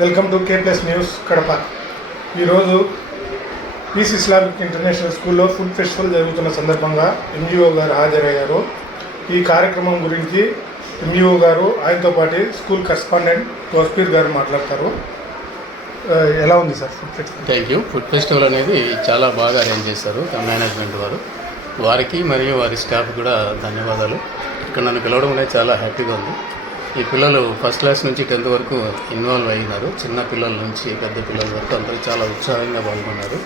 Welcome to K plus news Kadapa. ఈరోజు peace Islamic international స్కూల్లో food festival జరుగుతున్న సందర్భంగా ఎంజిఓ గారు హాజరయ్యారు. ఈ కార్యక్రమం గురించి ఎంజిఓ గారు ఆయనతో పాటు స్కూల్ కరస్పాండెంట్ తోస్పీర్ గారు మాట్లాడతారు. ఎలా ఉంది sir food festival? Thank you food festival అనేది చాలా బాగా అరేంజ్ చేశారు మేనేజ్మెంట్ వారు. వారికి మరియు వారి స్టాఫ్ కూడా ధన్యవాదాలు. ఇక్కడ నన్ను పిలవడం అనేది చాలా హ్యాపీగా ఉంది. ఈ పిల్లలు ఫస్ట్ క్లాస్ నుంచి టెన్త్ వరకు ఇన్వాల్వ్ అయినారు. చిన్న పిల్లల నుంచి పెద్ద పిల్లల వరకు అందరూ చాలా ఉత్సాహంగా పాల్గొన్నారు.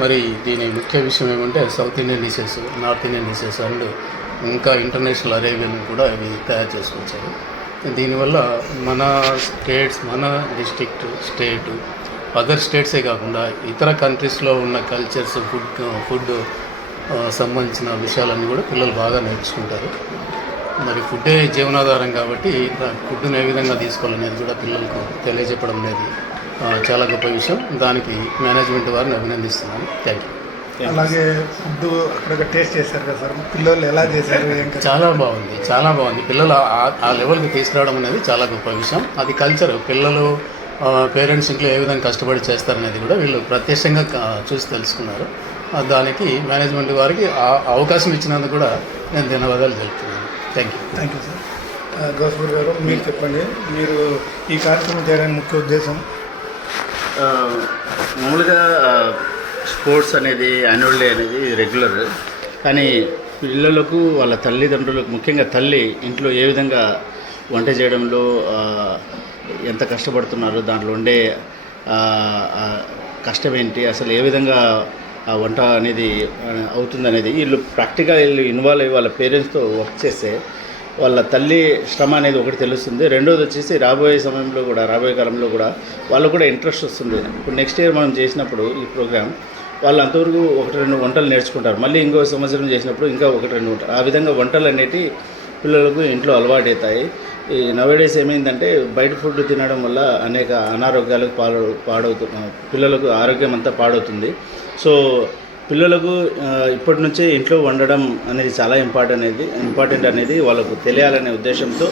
మరి దీని ముఖ్య విషయం ఏమంటే south Indian dishes north Indian dishes and ఇంకా ఇంటర్నేషనల్ అరేబియన్ కూడా ఇవి తయారు చేసుకొచ్చారు. దీనివల్ల మన స్టేట్స్ మన డిస్ట్రిక్ట్ స్టేటు అదర్ స్టేట్సే కాకుండా ఇతర కంట్రీస్లో ఉన్న కల్చర్స్ ఫుడ్ ఫుడ్ సంబంధించిన విషయాలన్నీ కూడా పిల్లలు బాగా నేర్చుకుంటారు. మరి ఫుడ్డే జీవనాధారం కాబట్టి ఆ ఫుడ్ని ఏ విధంగా తీసుకోవాలనేది కూడా పిల్లలకు తెలియజెప్పడం అనేది చాలా గొప్ప విషయం. దానికి మేనేజ్మెంట్ వారిని అభినందిస్తున్నాను. Thank you. అలాగే ఫుడ్ అక్కడ టేస్ట్ చేశారు కదా సార్? పిల్లలు ఎలా చేశారు చాలా బాగుంది చాలా బాగుంది. పిల్లలు ఆ- లెవెల్కి తీసుకురావడం అనేది చాలా గొప్ప విషయం. అది కల్చర్. పిల్లలు పేరెంట్స్ ఇంట్లో ఏ విధంగా కష్టపడి చేస్తారనేది కూడా వీళ్ళు ప్రత్యక్షంగా చూసి తెలుసుకున్నారు. దానికి మేనేజ్మెంట్ వారికి అవకాశం ఇచ్చినందుకు కూడా నేను ధన్యవాదాలు తెలుపుతున్నాను. Thank you thank you sir గోస్పూర్ గారు మీరు చెప్పండి. మీరు ఈ కార్యక్రమం చేయడానికి ముఖ్య ఉద్దేశం? మామూలుగా స్పోర్ట్స్ అనేది యాన్యువల్ డే అనేది రెగ్యులర్. కానీ పిల్లలకు వాళ్ళ తల్లిదండ్రులకు ముఖ్యంగా తల్లి ఇంట్లో ఏ విధంగా వంట చేయడంలో ఎంత కష్టపడుతున్నారు దాంట్లో ఉండే కష్టం ఏంటి అసలు ఏ విధంగా వంట అనేది అవుతుందనేది. వీళ్ళు ప్రాక్టికల్ వీళ్ళు ఇన్వాల్వ్ అయ్యి వాళ్ళ పేరెంట్స్తో వర్క్ చేస్తే వాళ్ళ తల్లి శ్రమ అనేది ఒకటి తెలుస్తుంది. రెండోది వచ్చేసి రాబోయే సమయంలో కూడా రాబోయే కాలంలో కూడా వాళ్ళకు కూడా ఇంట్రెస్ట్ వస్తుంది. ఇప్పుడు నెక్స్ట్ ఇయర్ మనం చేసినప్పుడు ఈ ప్రోగ్రామ్ వాళ్ళు అంతవరకు ఒకటి రెండు వంటలు నేర్చుకుంటారు. మళ్ళీ ఇంకో సంవత్సరం చేసినప్పుడు ఇంకా ఒకటి రెండు వంటలు. ఆ విధంగా వంటలు అనేటివి పిల్లలకు ఇంట్లో అలవాటు అవుతాయి ఈ నవేడేస్ ఏమైందంటే బయట ఫుడ్ తినడం వల్ల అనేక అనారోగ్యాలకు పాలు పాడవుతు పిల్లలకు ఆరోగ్యం అంతా పాడవుతుంది. సో పిల్లలకు ఇప్పటి నుంచే ఇంట్లో వండడం అనేది చాలా ఇంపార్టెంట్ అనేది ఇంపార్టెంట్ అనేది వాళ్ళకు తెలియాలనే ఉద్దేశంతో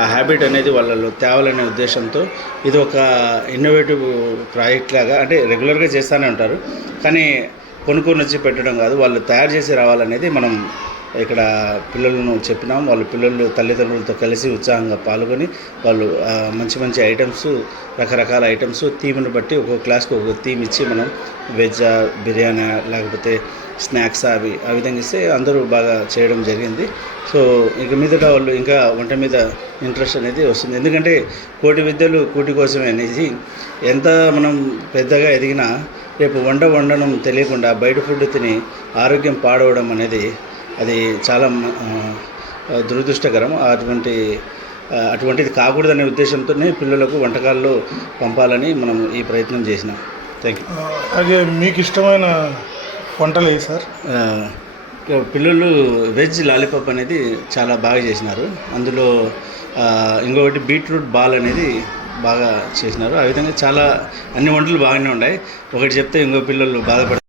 ఆ హ్యాబిట్ అనేది వాళ్ళలో తేవాలనే ఉద్దేశంతో ఇది ఒక ఇన్నోవేటివ్ ప్రాజెక్ట్ లాగా అంటే రెగ్యులర్గా చేస్తూనే ఉంటారు. కానీ కొనుక్కొని వచ్చి పెట్టడం కాదు వాళ్ళు తయారు చేసి రావాలనేది మనం ఇక్కడ పిల్లలను చెప్పినాం. వాళ్ళు పిల్లలు తల్లిదండ్రులతో కలిసి ఉత్సాహంగా పాల్గొని వాళ్ళు మంచి మంచి ఐటమ్స్ రకరకాల ఐటమ్స్ థీమ్ని బట్టి ఒక్కొక్క క్లాస్కి ఒక్కొక్క థీమ్ ఇచ్చి మనం వెజ్ బిర్యానీ లేకపోతే స్నాక్స్ అవి ఆ విధంగా ఇస్తే అందరూ బాగా చేయడం జరిగింది. సో ఇక మీదట వాళ్ళు ఇంకా వంట మీద ఇంట్రెస్ట్ అనేది వస్తుంది. ఎందుకంటే కోటి విద్యలు కూటి కోసమే అనేసి ఎంత మనం పెద్దగా ఎదిగినా రేపు వంట వండడం తెలియకుండా బయట ఫుడ్ తిని ఆరోగ్యం పాడవడం అనేది అది చాలా దురదృష్టకరం. అటువంటి అటువంటిది కాకూడదనే ఉద్దేశంతోనే పిల్లలకు వంటకాల్లో పంపాలని మనం ఈ ప్రయత్నం చేసినాం. థ్యాంక్ యూ అలాగే మీకు ఇష్టమైన వంటలు ఏ సార్? పిల్లలు వెజ్ లాలీపాప్ అనేది చాలా బాగా చేసినారు. అందులో ఇంకొకటి బీట్రూట్ బాల్ అనేది బాగా చేసినారు. ఆ విధంగా చాలా అన్ని వంటలు బాగానే ఉన్నాయి. ఒకటి చెప్తే ఇంకో పిల్లలు బాధపడతారు